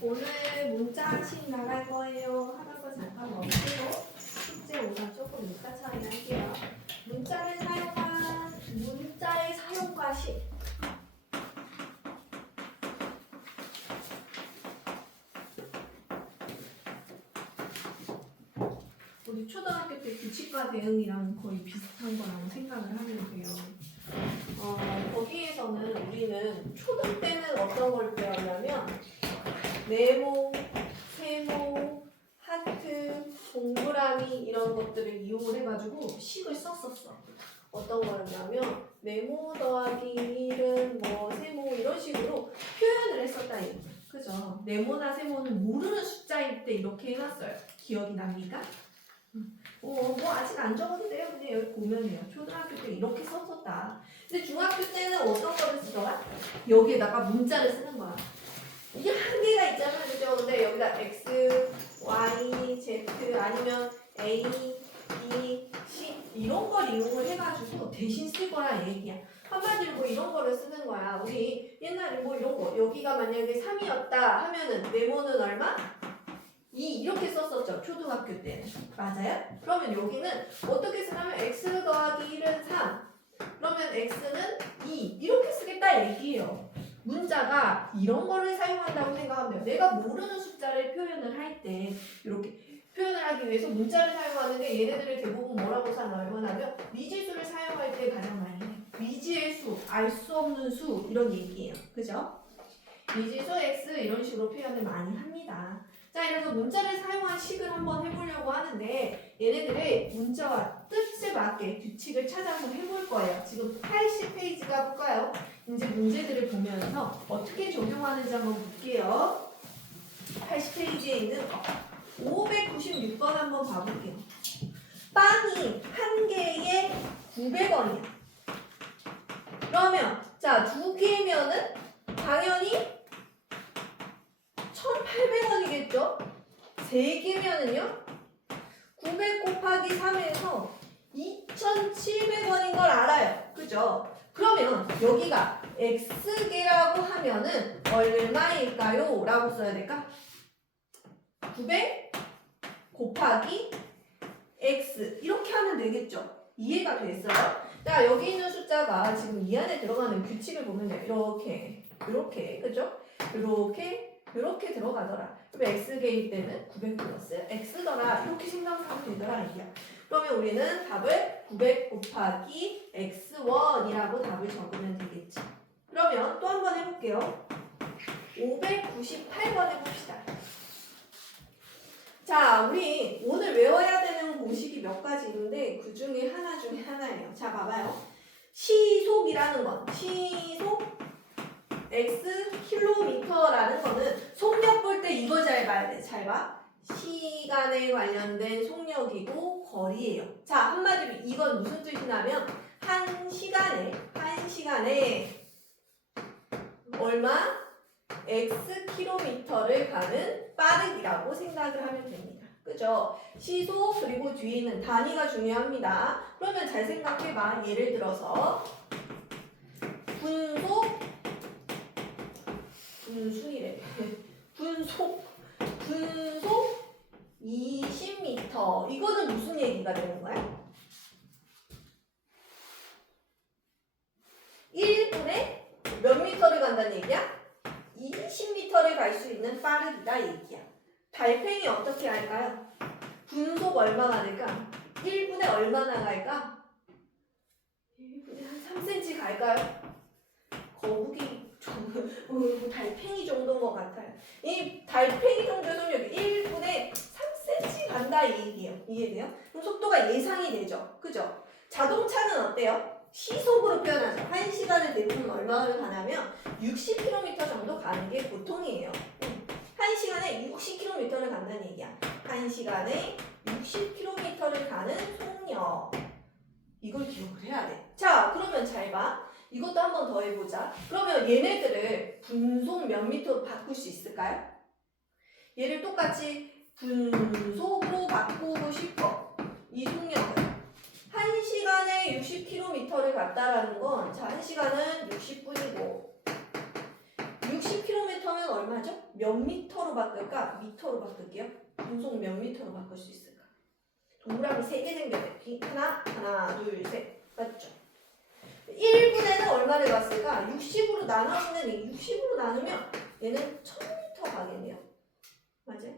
오늘 문자식 나갈 거예요. 하는 거 잠깐 멈추고 숙제 오늘 조금 이따 처리할게요. 문자를 사용한 문자의 사용과식. 우리 초등학교 때 규칙과 대응이랑 거의 비슷한 거라고 생각을 하면 돼요. 거기에서는 우리는 초등 때는 어떤 걸 배웠냐면 네모, 세모, 하트, 동그라미 이런 것들을 이용을 해가지고 식을 썼었어. 어떤 거였냐면 네모 더하기 1은 뭐 세모 이런 식으로 표현을 했었다 얘기. 그죠? 네모나 세모는 모르는 숫자일 때 이렇게 해놨어요. 기억이 납니까? 뭐 아직 안 적어도 돼요. 그냥 여기 보면요. 초등학교 때 이렇게 썼었다. 근데 중학교 때는 어떤 거를 쓰더라? 여기에다가 문자를 쓰는 거야. 이게 한계가 있잖아. 그죠? 근데 여기다 X, Y, Z 아니면 A, B, C 이런 걸 이용을 해가지고 대신 쓸 거라 얘기야. 한마디로 뭐 이런 거를 쓰는 거야. 우리 옛날에 뭐 이런 거 여기가 만약에 3이었다 하면은 네모는 얼마? 2 이렇게 썼었죠. 초등학교 때는. 맞아요? 그러면 여기는 어떻게 쓰냐면 x 더하기 1은 3 그러면 x는 2 이렇게 쓰겠다 얘기예요. 문자가 이런 거를 사용한다고 생각하면 돼요. 내가 모르는 숫자를 표현을 할 때 이렇게 표현을 하기 위해서 문자를 사용하는데 얘네들을 대부분 뭐라고 사용하냐면 미지수를 사용할 때 가장 많이 해요. 미지의 수, 알 수 없는 수 이런 얘기예요. 그죠? 미지수 x 이런 식으로 표현을 많이 합니다. 자, 그래서 문자를 사용한 식을 한번 해보려고 하는데 얘네들의 문자와 뜻에 맞게 규칙을 찾아서 해볼 거예요. 지금 80페이지가 볼까요? 이제 문제들을 보면서 어떻게 적용하는지 한번 볼게요. 80페이지에 있는 거 596번 한번 봐볼게요. 빵이 한 개에 900원이야. 그러면 자, 두 개면은 당연히 1,800원이겠죠? 3개면은요? 900 곱하기 3에서 2,700원인 걸 알아요. 그죠? 그러면 여기가 X개라고 하면은 얼마일까요? 라고 써야 될까? 900 곱하기 X 이렇게 하면 되겠죠? 이해가 됐어요? 자, 여기 있는 숫자가 지금 이 안에 들어가는 규칙을 보면요. 이렇게 그죠? 이렇게 들어가더라. 그럼 X개일 때는 900 플러스 X더라. 이렇게 생각하면 되더라. 이게. 그러면 우리는 답을 900 곱하기 X1이라고 답을 적으면 되겠지. 그러면 또 한 번 해볼게요. 598번 해봅시다. 자, 우리 오늘 외워야 되는 공식이 몇 가지 있는데 그 중에 하나예요. 자, 봐봐요. 시속이라는 건 시속 X 킬로미터라는 거는 속력 볼 때 이거 잘 봐야 돼. 잘 봐. 시간에 관련된 속력이고 거리예요. 자, 한마디로 이건 무슨 뜻이냐면 한 시간에 얼마? X 킬로미터를 가는 빠르기라고 생각을 하면 됩니다. 그죠? 시속 그리고 뒤에 있는 단위가 중요합니다. 그러면 잘 생각해봐. 예를 들어서 분속 20m. 이거는 무슨 얘기가 되는 거야? 1분에 몇 미터를 간다는 얘기야? 20m를 갈 수 있는 빠르기다 얘기야. 달팽이 어떻게 할까요? 분속 얼마나 될까? 1분에 얼마나 갈까? 1분에 한 3cm 갈까요? 거북이 달팽이 정도인 것 같아요. 이 달팽이 정도의 속력이 1분에 3cm 간다 이 얘기예요. 이해돼요? 그럼 속도가 예상이 되죠. 그죠? 자동차는 어때요? 시속으로 표현하죠. 1시간을 대부분 얼마를 가냐면 60km 정도 가는 게 보통이에요. 1시간에 60km를 간다는 얘기야. 1시간에 60km를 가는 속력. 이걸 기억을 해야 돼. 자, 그러면 잘 봐. 이것도 한 번 더 해보자. 그러면 얘네들을 분속 몇 미터로 바꿀 수 있을까요? 얘를 똑같이 분속으로 바꾸고 싶어. 이 속력을 1시간에 60 60km를 갔다라는 건 자, 1시간은 60분이고 60km면 얼마죠? 몇 미터로 바꿀까? 미터로 바꿀게요. 분속 몇 미터로 바꿀 수 있을까? 동그라미 3개 생겼네. 하나, 둘, 셋. 맞죠? 1분에는 얼마를 갔을까? 60으로 나눠지는 60으로 나누면 얘는 1000m 가겠네요. 맞아요?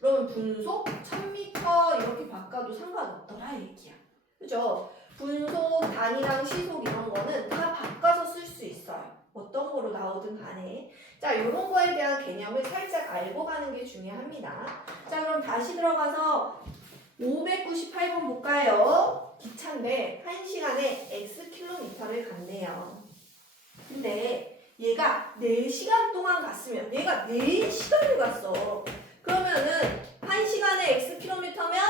그러면 분속 1000m 이렇게 바꿔도 상관없더라 얘기야. 그죠? 분속, 단위랑 시속 이런 거는 다 바꿔서 쓸 수 있어요. 어떤 거로 나오든 간에. 자, 이런 거에 대한 개념을 살짝 알고 가는 게 중요합니다. 자, 그럼 다시 들어가서 598번 볼까요? 기차인데 1시간에 X킬로미터를 갔네요. 근데 얘가 4시간 동안 갔으면 얘가 4시간을 갔어. 그러면은 1시간에 X킬로미터면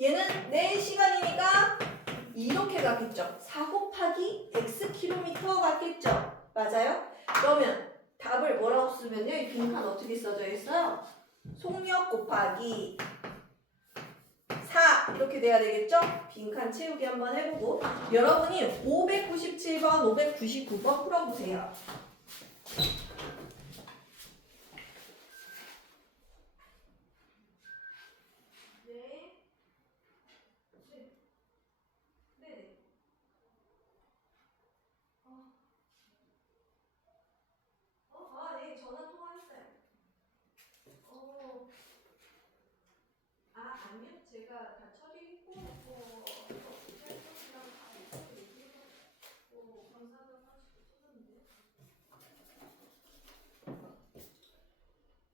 얘는 4시간이니까 이렇게 갔겠죠. 4 곱하기 X킬로미터 갔겠죠. 맞아요? 그러면 답을 뭐라고 쓰면요. 이 빈칸 어떻게 써져 있어요? 속력 곱하기 4 이렇게 돼야 되겠죠? 빈칸 채우기 한번 해보고 여러분이 597번, 599번 풀어보세요. 네, 전화 통화했어요. 아니요. 제가 다 처리했고, 감사하다고 하시고 쏟았는데요.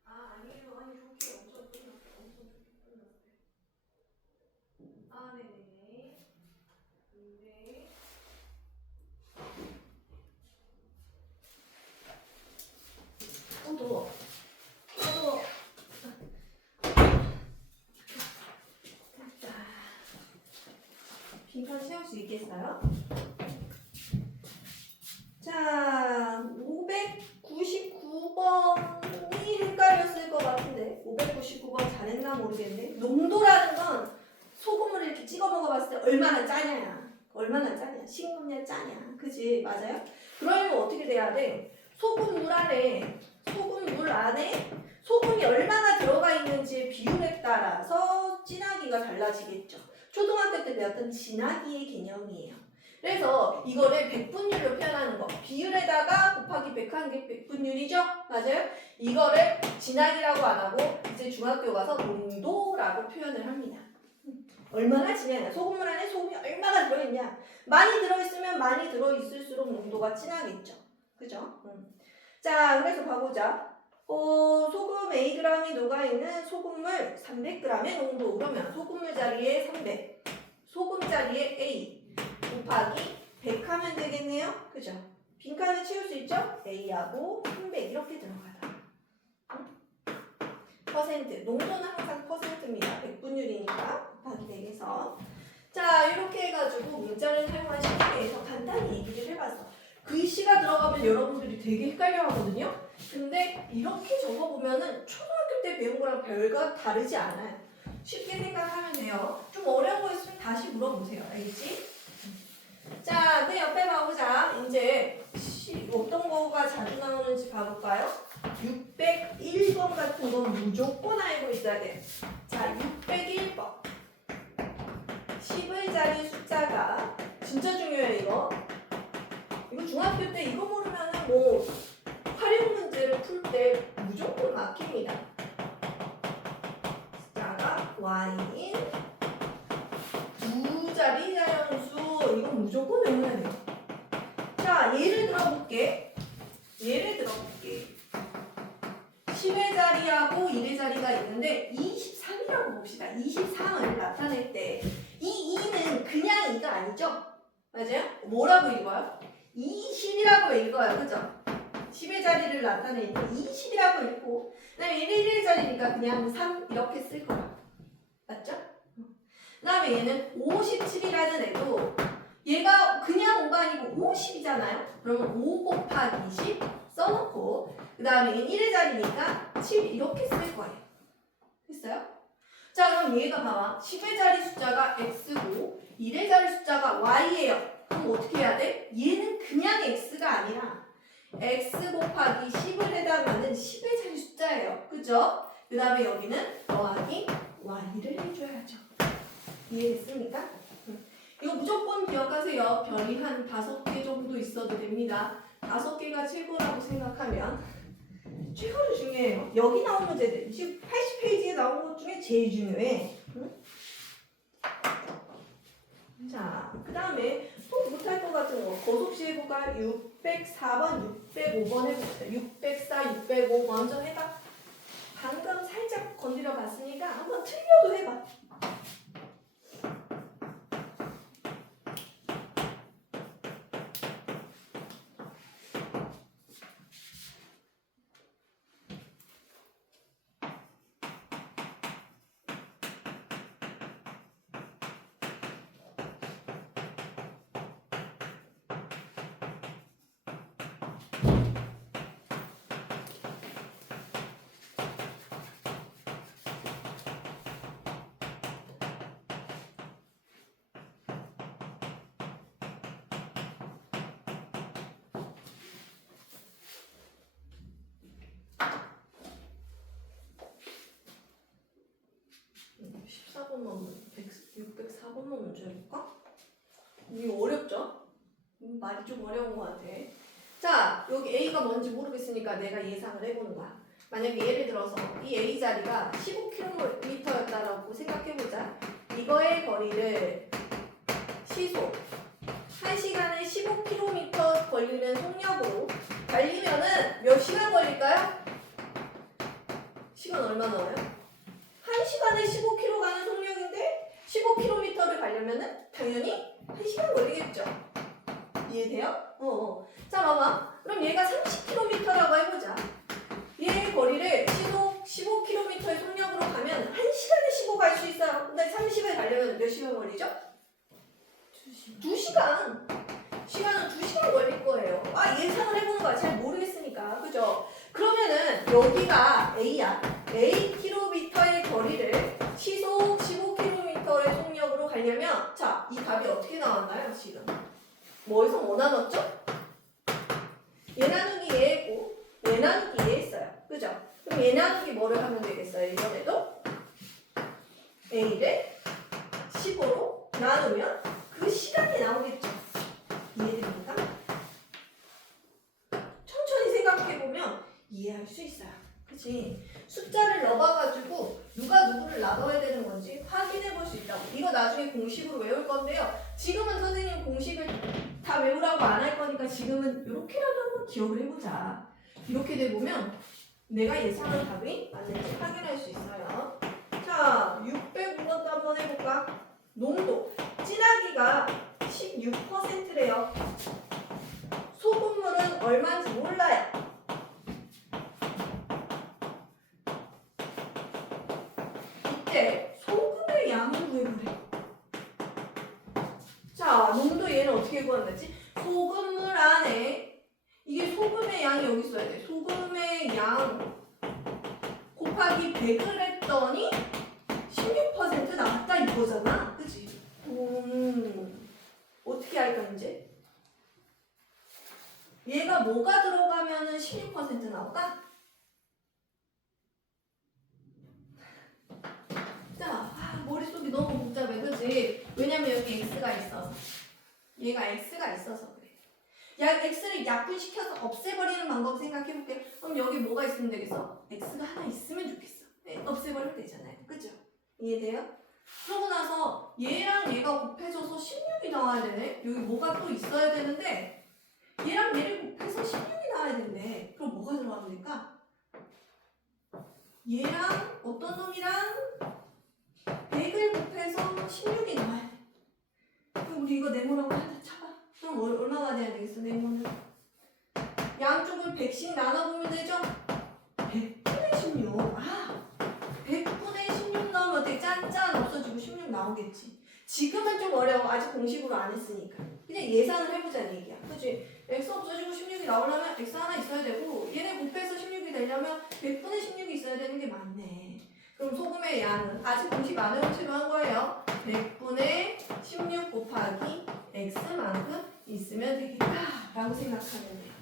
아니에요. 아니, 좋게 엄청 끝났어요. 엄청 좋게 끝났어요. 네네네. 네. 더워. 빈칸 채울 수 있겠어요? 자, 599번이 헷갈렸을 것 같은데 599번 잘했나 모르겠네. 농도라는 건 소금을 이렇게 찍어 먹어봤을 때 얼마나 짜냐. 얼마나 짜냐. 싱겁냐 짜냐. 그지? 맞아요? 그러려면 어떻게 돼야 돼? 소금물 안에 소금이 얼마나 들어가 있는지 비율에 따라서 진하기가 달라지겠죠. 초등학교 때 배웠던 진하기의 개념이에요. 그래서 이거를 백분율로 표현하는 거. 비율에다가 곱하기 100한 게 백분율이죠? 맞아요? 이거를 진하기라고 안 하고 이제 중학교 가서 농도라고 표현을 합니다. 얼마나 진하냐. 소금물 안에 소금이 얼마나 들어있냐. 많이 들어있으면 많이 들어있을수록 농도가 진하겠죠. 그죠? 자, 그래서 봐보자. 소금 Ag이 녹아있는 소금물 300g의 농도. 그러면 소금물 자리에 300, 소금 자리에 A 곱하기 100 하면 되겠네요. 그죠? 빈칸을 채울 수 있죠? A하고 300 이렇게 들어가다. 퍼센트. 농도는 항상 퍼센트입니다. 백분율이니까 곱하기 100에서. 자, 이렇게 해가지고 문자를 사용한 식에 대해서 간단히 얘기를 해봤어. 글씨가 들어가면 여러분들이 되게 헷갈려 하거든요. 근데 이렇게 적어보면은 초등학교 때 배운 거랑 별과 다르지 않아요. 쉽게 생각하면 돼요. 좀 어려운 거 있으면 다시 물어보세요. 알겠지? 자, 그 옆에 봐보자. 이제 어떤 거가 자주 나오는지 봐볼까요? 601번 같은 건 무조건 알고 있어야 돼. 자, 601번. 10의 자리 숫자가 진짜 중요해요, 이거. 이거 중학교 때 이거 모르면은 뭐 활용 문제를 풀 때 무조건 막힙니다. 숫자가 y인 두 자리 자연수 이건 무조건 외워야 돼요. 자, 예를 들어볼게. 10의 자리하고 1의 자리가 있는데 23이라고 봅시다. 23을 나타낼 때 이 2는 그냥 2가 아니죠? 맞아요? 뭐라고 읽어요? 20이라고 읽어요. 그죠? 10의 자리를 나타낼 때 20이라고 읽고 그 다음에 1의 자리니까 그냥 3 이렇게 쓸 거야. 맞죠? 그 다음에 얘는 57이라는 애도 얘가 그냥 5가 아니고 50이잖아요. 그러면 5 곱하기 20 써놓고 그 다음에 얘는 1의 자리니까 7 이렇게 쓸 거예요. 됐어요? 자, 그럼 얘가 봐봐. 10의 자리 숫자가 x고 1의 자리 숫자가 y예요. 그럼 어떻게 해야 돼? 얘는 그냥 x가 아니라 x 곱하기 10을 해당하는 10의 자리 숫자예요. 그죠? 그 다음에 여기는 더하기 y를 해줘야죠. 이해됐습니까? 이거 무조건 기억하세요. 별이 한 5개 정도 있어도 됩니다. 5개가 최고라고 생각하면 최고로 중요해요. 여기 나온 문제들, 지금 80페이지에 나온 것 중에 제일 중요해. 응? 자, 그 다음에 또 못할 것 같은 거 거속시 해볼까? 604번, 605번 해봅시다. 604, 605 먼저 해봐. 방금 살짝 건드려 봤으니까 한번 틀려도 해봐. 넘는 604번만 먼저 해볼까? 이거 어렵죠? 말이 좀 어려운 것 같아. 자, 여기 A가 뭔지 모르겠으니까 내가 예상을 해보는 거야. 만약에 예를 들어서 이 A 자리가 15km였다라고 생각해보자. 이거의 거리를 시속 1시간에 15km 걸리는 속력으로 달리면은 몇 시간 걸릴까요? 시간 얼마 나와요? 1시간에 15km 가는 속력인데 15km를 가려면은 당연히 1시간 걸리겠죠. 이해돼요? 자, 봐봐. 그럼 얘가 30km라고 해보자. 얘의 거리를 시속 15km의 속력으로 가면 1시간에 15 갈 수 있어요. 근데 30을 가려면 몇 시간 걸리죠? 2시간. 시간은 2시간 걸릴 거예요. 아, 예상을 해보는 거야. 잘 모르겠으니까. 그죠? 그러면은 여기가 A야. Akm의 거리를 시속 15km의 속력으로 가려면 자, 이 값이 어떻게 나왔나요? 지금 뭐에서 뭐 나눴죠? 얘 나누기 얘고 얘 나누기 얘 했어요. 그죠? 그럼 얘 나누기 뭐를 하면 되겠어요? 이번에도 A를 15로 나누면 그 시간이 나오겠죠. 이해됩니까? 천천히 생각해보면 이해할 수 있어요. 그치? 숫자를 넣어봐가지고 누가 누구를 나눠야 되는 건지 확인해볼 수 있다고. 이거 나중에 공식으로 외울 건데요. 지금은 선생님 공식을 다 외우라고 안 할 거니까 지금은 이렇게라도 한번 기억을 해보자. 이렇게 돼보면 내가 예상한 답이 맞는지 확인할 수 있어요. 자, 609번도 한번 해볼까? 농도. 진하기가 16%래요. 소금물은 얼마인지 몰라요. 이때 소금의 양을 구해보래. 자, 농도 얘는 어떻게 구한다지? 소금물 안에 이게 소금의 양이 여기 있어야 돼. 소금의 양 곱하기 100을 했더니 16% 나왔다 이거잖아. 그치? 어떻게 할까 이제? 얘가 뭐가 들어가면은 16% 나올까? 자, 머릿속이 너무 복잡해. 그치? 왜냐면 여기 x가 있어서. 얘가 x가 있어서 그래. x를 약분시켜서 없애버리는 방법 생각해볼게. 그럼 여기 뭐가 있으면 되겠어? x가 하나 있으면 좋겠어. 네, 없애버리면 되잖아요. 그죠? 이해돼요? 그러고 나서 얘랑 얘가 곱해져서 16이 나와야 되네. 여기 뭐가 또 있어야 되는데 얘랑 얘를 곱해서 16이 나와야 되네. 그럼 뭐가 들어가면 될까? 얘랑 어떤 놈이랑 100을 곱해서 16이 나와야 돼. 그럼 우리 이거 네모라고 하나 쳐봐. 그럼 얼마나 돼야 되겠어, 네모는? 양쪽을 100씩 나눠보면 되죠? 100분의 16. 100분의 16 나오면 어떻게 짠짠 없어지고 16 나오겠지. 지금은 좀 어려워. 아직 공식으로 안 했으니까. 그냥 예상을 해보자는 얘기야. 그치? x 없어지고 16이 나오려면 x 하나 있어야 되고 얘네 곱해서 16이 되려면 100분의 16이 있어야 되는 게 맞네. 그럼 그럼 소금의 양은 아직 공식 안 해온 채로 한 거예요. 100분의 16 곱하기 x만큼 있으면 되겠다라고 생각하면 돼요.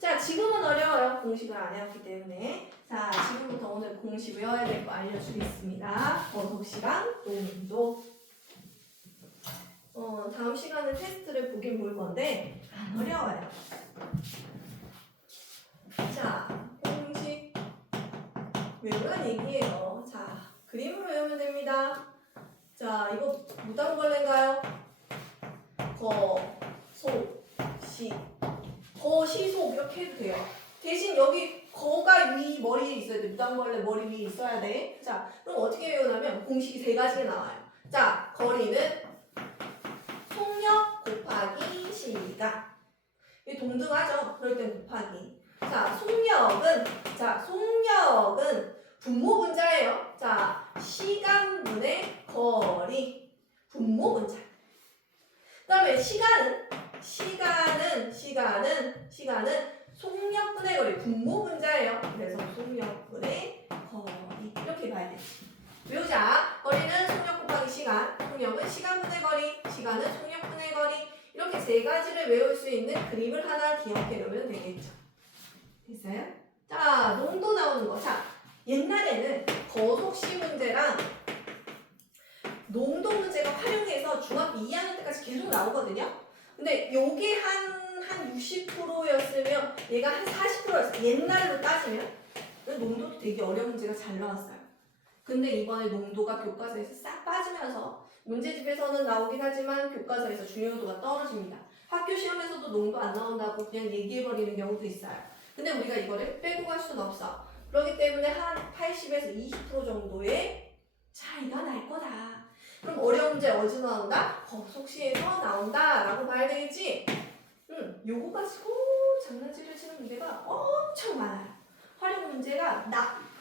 자, 지금은 어려워요. 공식을 안 해왔기 때문에. 자, 지금부터 오늘 공식 외워야 될 거 알려주겠습니다. 거속시간, 농도. 다음 시간은 테스트를 보긴 볼 건데 안 어려워요. 자, 공식 외우란 얘기예요. 자, 그림으로 외우면 됩니다. 자, 이거 무당벌레인가요? 거, 소, 시. 거, 시, 소 이렇게 해도 돼요. 대신 여기 거가 위 머리에 있어야 돼. 무당벌레 머리 위에 있어야 돼. 자, 그럼 어떻게 외우냐면 공식이 세 가지가 나와요. 자, 거리는 속력 곱하기 시간. 이게 동등하죠? 그럴 땐 곱하기. 자, 속력은 분모 분자예요. 자, 시간분의 거리. 분모 분자. 그 다음에 시간은 속력분의 거리. 분모 분자예요. 그래서 속력분의 거리. 이렇게 봐야 되지. 외우자. 거리는 속력 곱하기 시간. 속력은 시간분의 거리. 시간은 속력분의 거리. 이렇게 세 가지를 외울 수 있는 그림을 하나 기억해 놓으면 되겠죠. 됐어요? 자, 농도 나오는 거. 자, 옛날에는 거속시 문제랑 농도 문제가 활용해서 중학교 2학년 때까지 계속 나오거든요. 근데 요게 한 60%였으면 얘가 한 40%였어요. 옛날로 따지면. 농도도 되게 어려운 문제가 잘 나왔어요. 근데 이번에 농도가 교과서에서 싹 빠지면서 문제집에서는 나오긴 하지만 교과서에서 중요도가 떨어집니다. 학교 시험에서도 농도 안 나온다고 그냥 얘기해버리는 경우도 있어요. 근데 우리가 이거를 빼고 갈 수는 없어. 그렇기 때문에 한 80에서 20% 정도의 차이가 날 거다. 그럼 어려운 문제 어디서 나온다? 거속시에서 나온다 라고 봐야 되겠지? 요거 가지고 장난질을 치는 문제가 엄청 많아요. 활용 문제가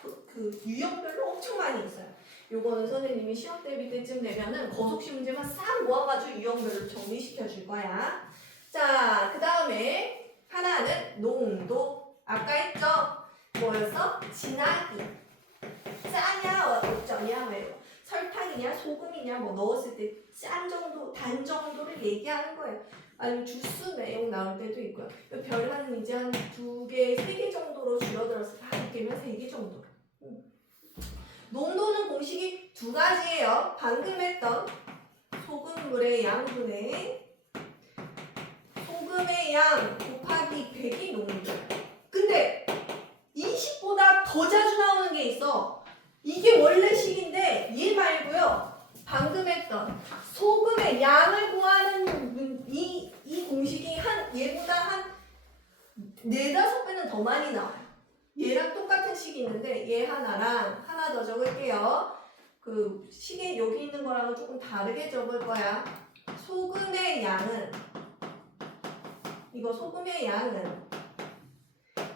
그 유형별로 엄청 많이 있어요. 요거는 선생님이 시험 대비 때쯤 되면은 거속시 문제만 싹 모아가지고 유형별로 정리시켜 줄 거야. 자, 그 다음에 하나는 농도. 아까 했죠? 뭐였어? 진하기. 짜냐, 어쩌냐, 왜 설탕이냐, 소금이냐, 뭐 넣었을 때 짠 정도, 단 정도를 얘기하는 거예요. 아니면 주스 내용 나올 때도 있고요. 별 한 이제 한 2개, 3개 정도로 줄어들었을 때 5개면 3개 정도. 농도는 공식이 두 가지예요. 방금 했던 소금물의 양분의 소금의 양 곱하기 100이 농도. 근데 20보다 더 자주 나오는 게 있어. 이게 원래 식인데 얘 말고요. 방금 했던 소금의 양을 구하는 이 공식이 얘보다 한 4-5배는 더 많이 나와요. 얘랑 똑같은 식이 있는데 얘 하나랑 하나 더 적을게요. 그 식에 여기 있는 거랑은 조금 다르게 적을 거야. 소금의 양은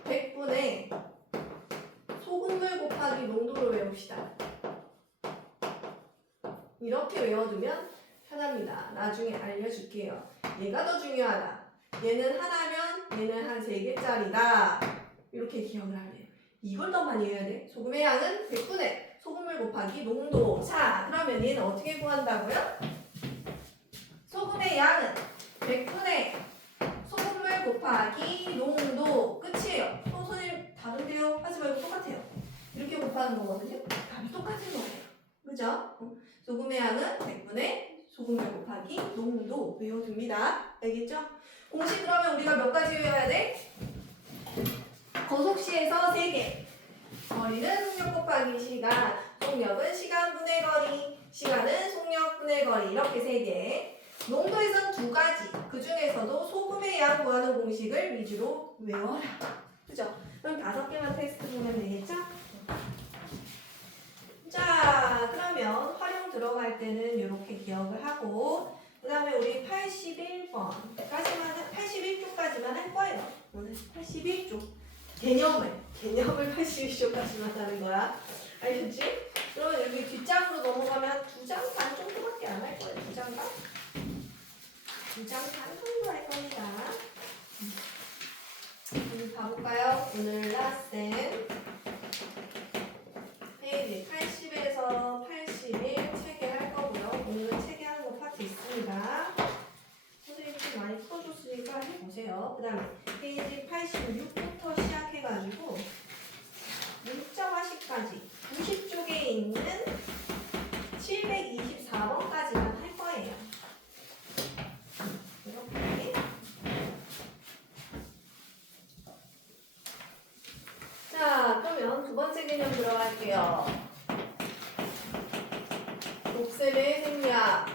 100분의 소금물 곱하기 농도로 외웁시다. 이렇게 외워두면 편합니다. 나중에 알려줄게요. 얘가 더 중요하다. 얘는 하나면 얘는 한 3개짜리다. 이렇게 기억을 하래요. 이걸 더 많이 외워야 돼. 소금의 양은 100분의 소금물 곱하기 농도. 자, 그러면 얘는 어떻게 구한다고요? 소금의 양은 100분의 소금물 곱하기 농도. 끝이에요. 선생님 다른데요? 하지 말고 똑같아요. 이렇게 곱하는 거거든요. 답이 똑같은 거예요. 그죠? 소금의 양은 100분의 소금물 곱하기 농도 외워둡니다. 알겠죠? 공식 그러면 우리가 몇 가지 외워야 돼? 거속시에서 3개. 거리는 속력 곱하기 시간, 속력은 시간분의 거리, 시간은 속력분의 거리. 이렇게 3개. 농도에선 2가지. 그 중에서도 소금의 양 구하는 공식을 위주로 외워라. 그죠? 그럼 5개만 테스트 보면 되겠죠? 자, 그러면 활용 들어갈 때는 이렇게 기억을 하고, 그 다음에 우리 81번까지만, 81쪽까지만 할 거예요. 오늘 81쪽. 개념을 81쪽까지만 하는 거야. 알겠지? 그러면 여기 뒷장으로 넘어가면 한 2장 반 정도밖에 안 할 거예요. 2장 반? 2장 반 정도 할 겁니다. 가볼까요? 오늘 라센 페이지 80에서 돼요. 그 다음에 페이지 86부터 시작해가지고 문자화식까지 90쪽에 있는 724번까지만 할 거예요. 이렇게. 자, 그러면 두 번째 개념 들어갈게요. 곱셈의 생략.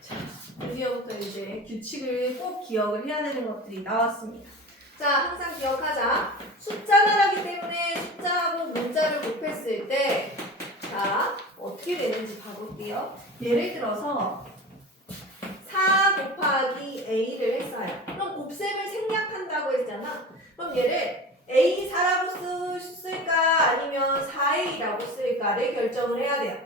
자, 드디어부터 이제 규칙을 꼭 기억을 해야 되는 것들이 나왔습니다. 자, 항상 기억하자. 숫자 나라기 때문에 숫자하고 문자를 곱했을 때, 자, 어떻게 되는지 봐볼게요. 예를 들어서 4 곱하기 A를 했어요. 그럼 곱셈을 생략한다고 했잖아. 그럼 얘를 A4라고 쓸까 아니면 4A라고 쓸까를 결정을 해야 돼요.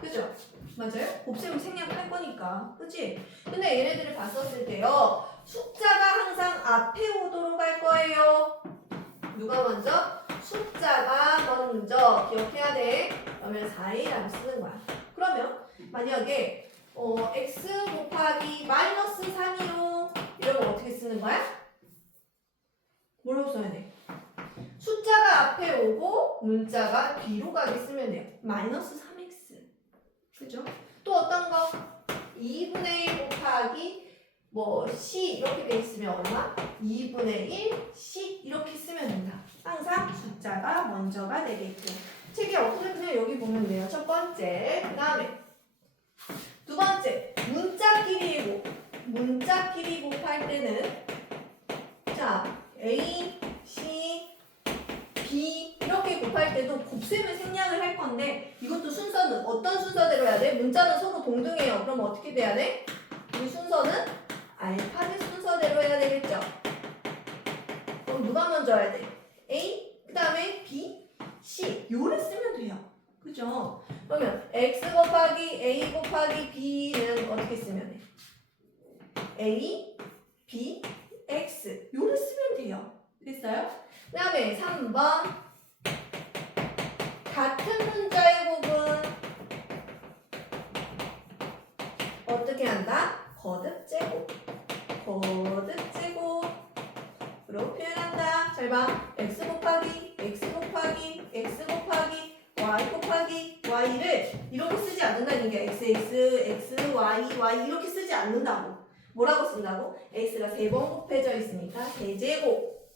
그죠? 맞아요? 곱셈을 생략할 거니까. 그치? 근데 얘네들을 봤었을 때요. 숫자가 항상 앞에 오도록 할 거예요. 누가 먼저? 숫자가 먼저 기억해야 돼. 그러면 4A라고 쓰는 거야. 그러면 만약에 x 곱하기 마이너스 3이요. 이러면 어떻게 쓰는 거야? 뭐라고 써야 돼? 숫자가 앞에 오고 문자가 뒤로 가게 쓰면 돼요. 마이너스 3x. 그죠? 또 어떤 거? 2분의 1 곱하기 C 이렇게 돼 있으면 얼마? 2분의 1 C 이렇게 쓰면 된다. 항상 숫자가 먼저가 되겠죠. 책이 없으면 그냥 여기 보면 돼요. 첫 번째. 그 다음에 두 번째. 문자끼리 곱할 때는 자 A, C, B 이렇게 곱할 때도 곱셈을 생략을 할 건데 이것도 순서는 어떤 순서대로 해야 돼? 문자는 서로 동등해요. 그럼 어떻게 돼야 돼? 이 순서는 알파벳 순서대로 해야 되겠죠? 그럼 누가 먼저 해야 돼? A, 그 다음에 B, C 요를 쓰면 돼요. 그죠? 그러면 X 곱하기 A 곱하기 B는 어떻게 쓰면 돼? A, B, X 요를 쓰면 돼요. 됐어요? 그 다음에 3번 같은 문자의 곱은 어떻게 한다? 거듭제곱 거듭제곱으로 표현한다. 잘 봐. X 곱하기 X 곱하기 X 곱하기 Y 곱하기 Y를 이렇게 쓰지 않는다는 게 XX, X, Y 이렇게 쓰지 않는다고. 뭐라고 쓴다고? X가 3번 곱해져 있으니까 세제곱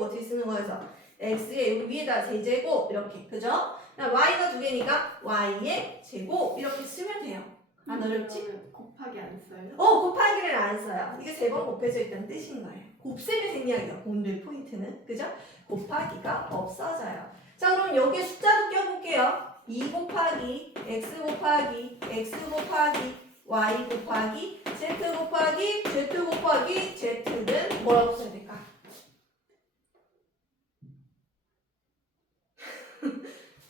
어떻게 쓰는 거여서 X의 여기 위에다 세제곱 이렇게 그죠? Y가 2개니까 Y의 제곱 이렇게 쓰면 돼요. 안 어렵지? 곱하기 안 써요? 곱하기를 안 써요. 이게 3번 곱해져 있다는 뜻인 거예요. 곱셈의 생략이요. 오늘 포인트는 그죠? 곱하기가 없어져요. 자 그럼 여기에 숫자도 껴볼게요. 2 곱하기 X 곱하기 X 곱하기 Y 곱하기 Z 곱하기 Z 곱하기 Z는 뭐라고 써야 될까?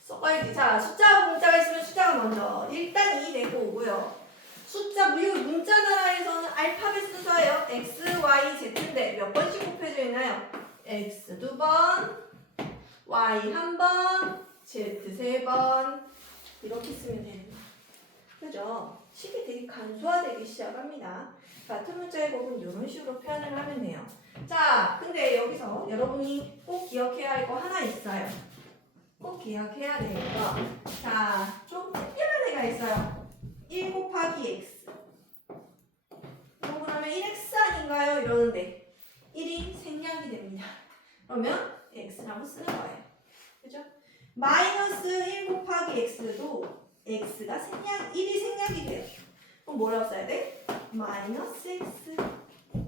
써봐야지. 자 숫자하고 문자가 있으면 숫자가 먼저 일단 2 내고 오고요. 숫자 문자 나라에서는 알파벳 순서예요. X, Y, Z인데 몇 번씩 곱해져 있나요? X 2번, Y 1번, Z 3번 이렇게 쓰면 되는 거예요. 그죠? 식이 되게 간소화되기 시작합니다. 같은 문자의 곱은 이런 식으로 표현을 하면 돼요. 자, 근데 여기서 여러분이 꼭 기억해야 할 거 하나 있어요. 꼭 기억해야 되는 거. 자, 좀 특별한 애가 있어요. 1 곱하기 x. 그러고 나면 1x 아닌가요? 이러는데 1이 생략이 됩니다. 그러면 x라고 쓰는 거예요. 그죠? 마이너스 1 곱하기 x도 x가 1이 생략이 돼요. 그럼 뭐라고 써야 돼? 마이너스 x.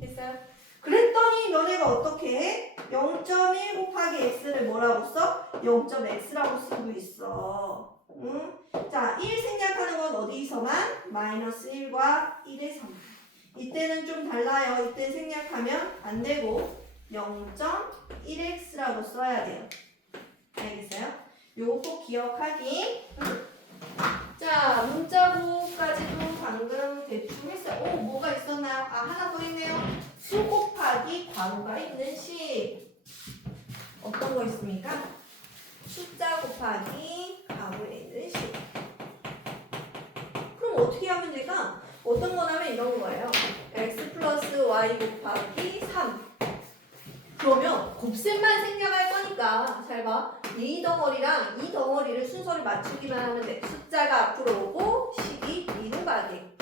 됐어요? 그랬더니 너네가 어떻게 해? 0.1 곱하기 x를 뭐라고 써? 0.x라고 쓰고 있어. 응? 자, 1 생략하는 건 어디서만? 마이너스 1과 1에서만. 이때는 좀 달라요. 이때 생략하면 안 되고 0.1x라고 써야 돼요. 알겠어요? 요거 꼭 기억하기. 자, 문자구까지도 방금 대충 했어요. 오, 뭐가 있었나요? 아, 하나 더 있네요. 수 곱하기 괄호가 있는 식. 어떤 거 있습니까? 숫자 곱하기 괄호에 있는 식. 그럼 어떻게 하면 될까? 어떤 거냐면 이런 거예요. x y 곱하기 3. 그러면 곱셈만 생략할 거니까 잘 봐. 이 덩어리랑 이 덩어리를 순서를 맞추기만 하면 돼. 숫자가 앞으로 오고 식이 위로 가게.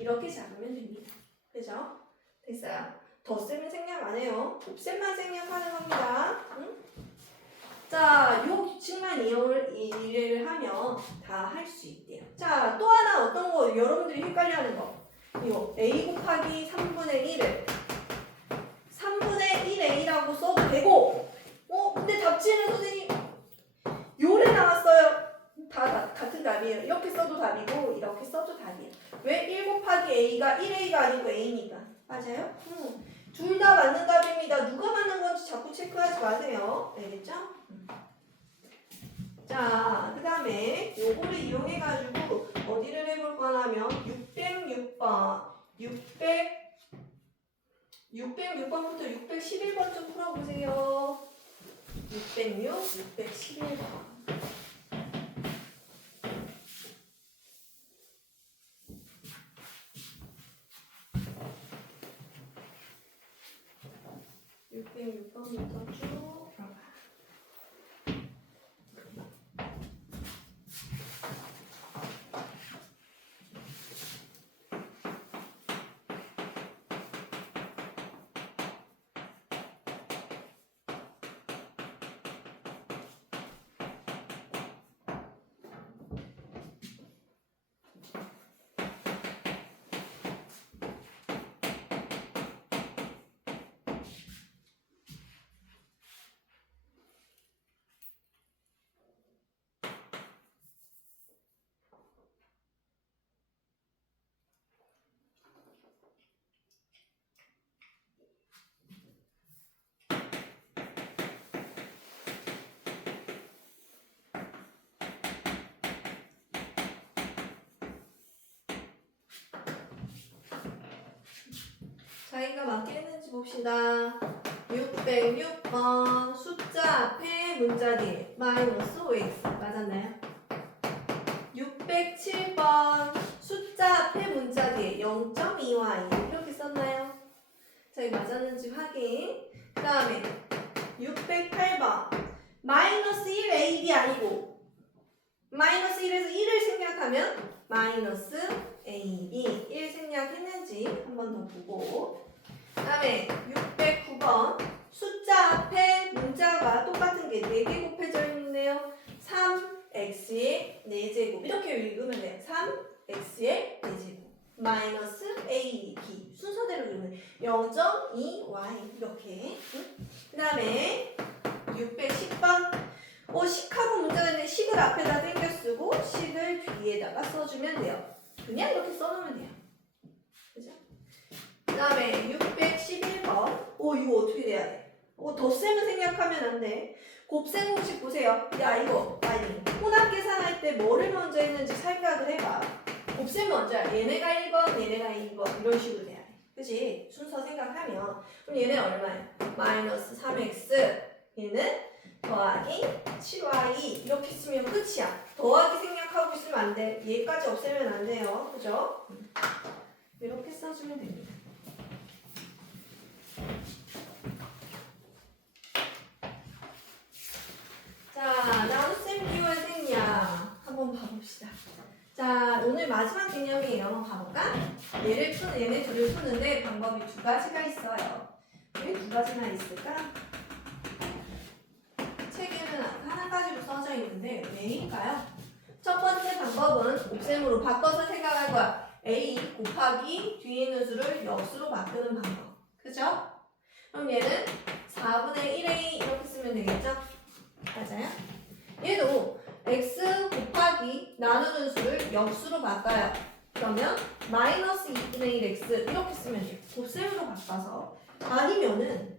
이렇게 잡으면 됩니다. 그죠? 됐어요. 덧셈은 생략 안 해요. 곱셈만 생략하는 겁니다. 응? 자, 요 규칙만 이해를 하면 다 할 수 있대요. 자, 또 하나 어떤 거 여러분들이 헷갈려하는 거. 이거 a 곱하기 3분의 1을 3분의 1a라고 써도 되고, 근데 답지에는 선생님 요래 나왔어요. 다 같은 답이에요. 이렇게 써도 답이고 이렇게 써도 답이에요. 왜 1 곱하기 a가 1a가 아니고 a니까. 맞아요? 둘 다 맞는 답입니다. 누가 맞는 건지 자꾸 체크하지 마세요. 알겠죠? 자, 그 다음에 요거를 이용해가지고 어디를 해볼 거냐면 606번 606번부터 611번 좀 풀어보세요. 606, 611번. 부터 쭉 들어가. 자기가 맞게 했는지 봅시다. 606번 숫자 앞에 문자 뒤에 마이너스 5x 맞았나요? 607번 숫자 앞에 문자 뒤에 0.2y 이렇게 썼나요? 자기 맞았는지 확인. 그 다음에 608번 마이너스 1ab 아니고 마이너스 1에서 1을 생략하면 마이너스 ab 1 생략했는지 한 번 더 보고. 그 다음에 609번 숫자 앞에 문자가 똑같은 게 4개 곱해져 있는데요. 3x의 4제곱 이렇게 읽으면 돼요. 3x의 4제곱 마이너스 a, b 순서대로 읽으면 돼요. 0.2y 이렇게. 그 다음에 610번 식하고 문자가 있는데 식을 앞에다 땡겨 쓰고 식을 뒤에다가 써주면 돼요. 그냥 이렇게 써놓으면 돼요. 그죠? 그 다음에 611번 이거 어떻게 돼야 돼? 덧셈은 생략하면 안 돼. 곱셈 공식 보세요. 야 이거 아니 혼합 계산할 때 뭐를 먼저 했는지 생각을 해봐. 곱셈 먼저야. 얘네가 1번 얘네가 2번 이런 식으로 돼야 돼. 그치? 순서 생각하면 그럼 얘네 얼마야? 마이너스 3x 얘는 더하기 7y 이렇게 쓰면 끝이야. 더하기 생략하고 있으면 안 돼. 얘까지 없애면 안 돼요. 그죠? 이렇게 써주면 됩니다. 자, 나눗셈 기호의 생략 한번 봐봅시다. 자, 오늘 마지막 개념이에요. 한번 가볼까? 얘네 둘을 푸는데 방법이 두 가지가 있어요. 왜 두 가지나 있을까? 책에는 하나까지로 써져 있는데 왜일까요? 첫 번째 방법은 곱셈으로 바꿔서 생각할 거야. a 곱하기 뒤에 있는 수를 역수로 바꾸는 방법. 그죠? 그럼 얘는 4분의 1a 이렇게 쓰면 되겠죠? 맞아요? 얘도 x 곱하기 나누는 수를 역수로 바꿔요. 그러면 마이너스 2분의 1x 이렇게 쓰면 돼요. 곱셈으로 바꿔서. 아니면은